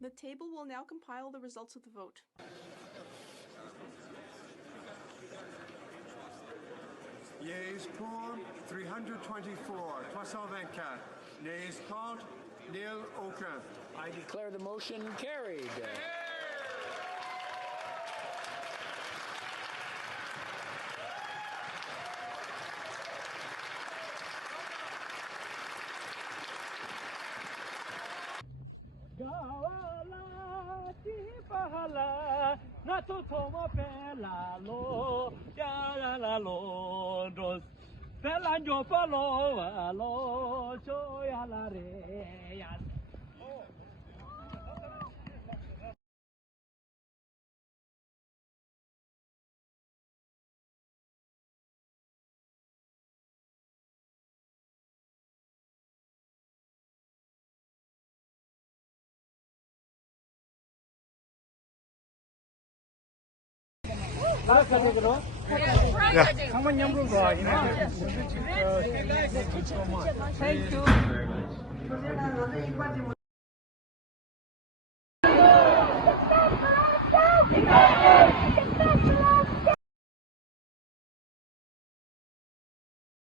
The table will now compile the results of the vote. Yeas pour 324, 324. Nays contre, nil aucun. I declare the motion carried. Thank you.